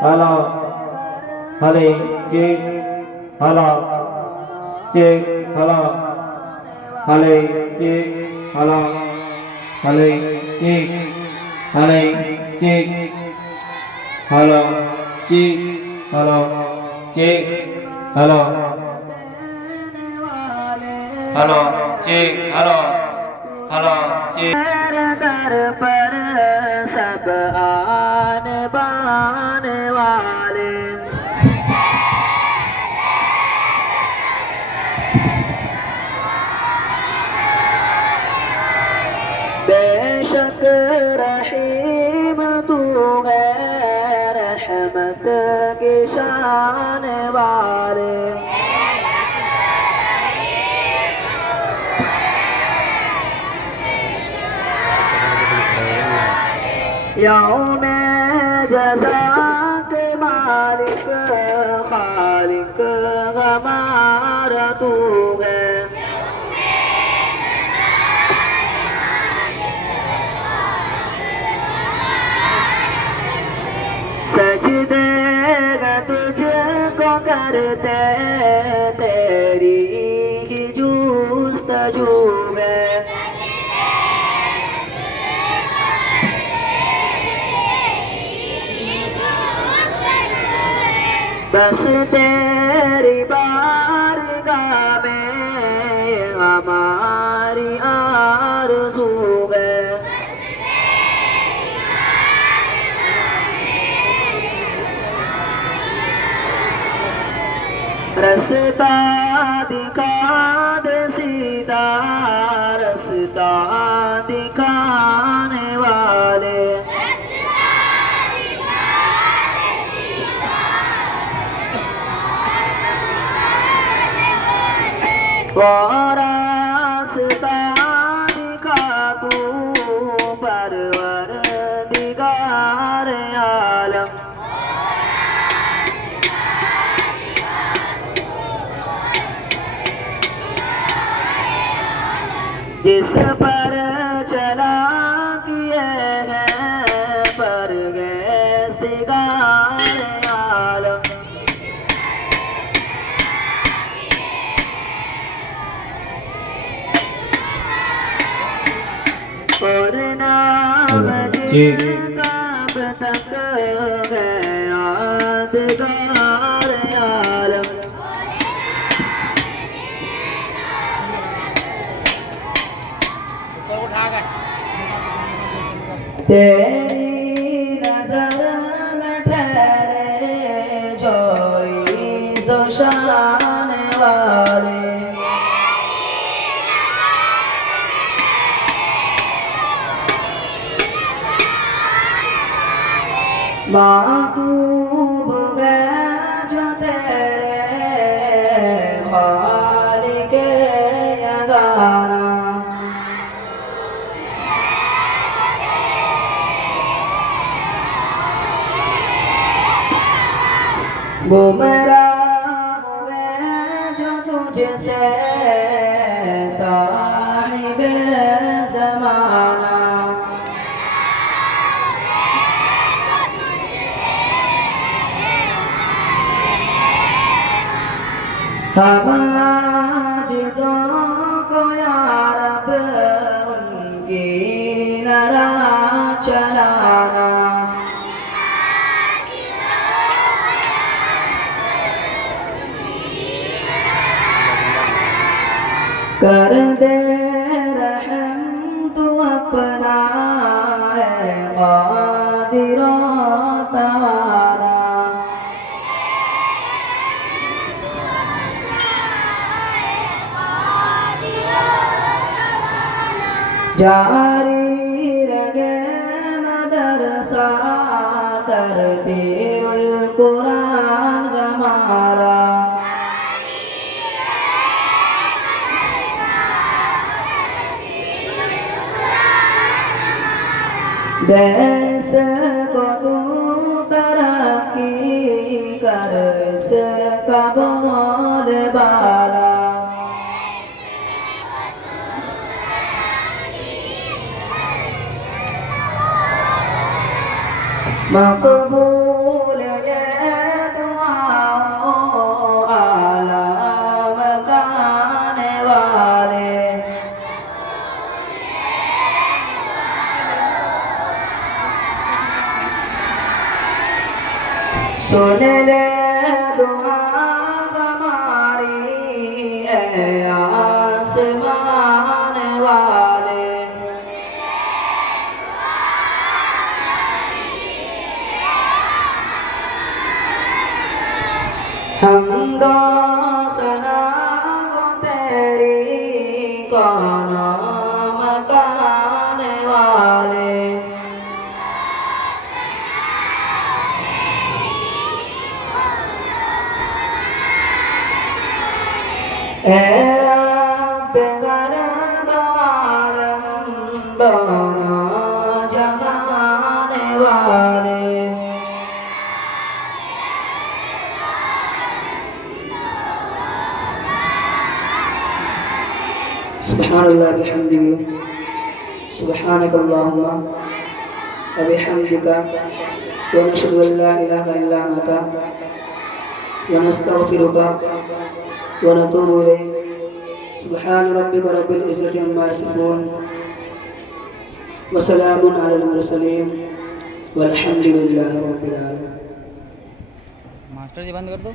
halo hale cik halo cik halo hale cik halo hale cik hale cik halo cik halo cik halo halo cik halo halo cik दर पर सब आन बान वाले बेशक रहीम तू है रहमत की शान वाले यौम जज़ा के मालिक खालिक हमारा तू है सजदे तुझको करते तेरी ही जुस्तजू है बस तेरी बारगाह में हमारी आरज़ू है रस्ता दिखा दे सीधा रस्ता दिखाने वाले वो रास्ता दिखा तू परवरदिगार आलम जिस पर चला किए हैं परवरदिगार आलम और नाम जिनका अब तक है यादगार आलम तेरी नजर में ठहरे जो इज़्ज़ो शान वाले महबूब गए जो तेरे खालिक यगाना गुमराह हुए जो तुझसे साहिब ज़माना हम आजिज़ों को या रब उनकी नरा चलाना कर दे रहम तू अपना है कादिर तवाना जारी रगे मदरसा तरतीरुल कुरान हमारा देश को तू तरक्की कर इसका बोल बाला मकबूल सुन ले दुआ हमारी ऐ आसमान वाले हमदो सना हो तेरी कौन मकान वाले ऐ रब गर दो आलम दोनों जहान वाले सुब्हानल्लाह बिहम्दिही सुब्हानकल्लाहुम्मा व बिहम्दिका व नशहदु अन ला इलाहा इल्ला अंता व नस्तगफिरुका व नतूबु इलैक सुब्हान रब्बिका रब्बिल इज्जति अम्मा यसिफून व सलामुन अलल मुरसलीन वल्हम्दुलिल्लाहि रब्बिल आलमीन। मास्टर जी बंद कर दो।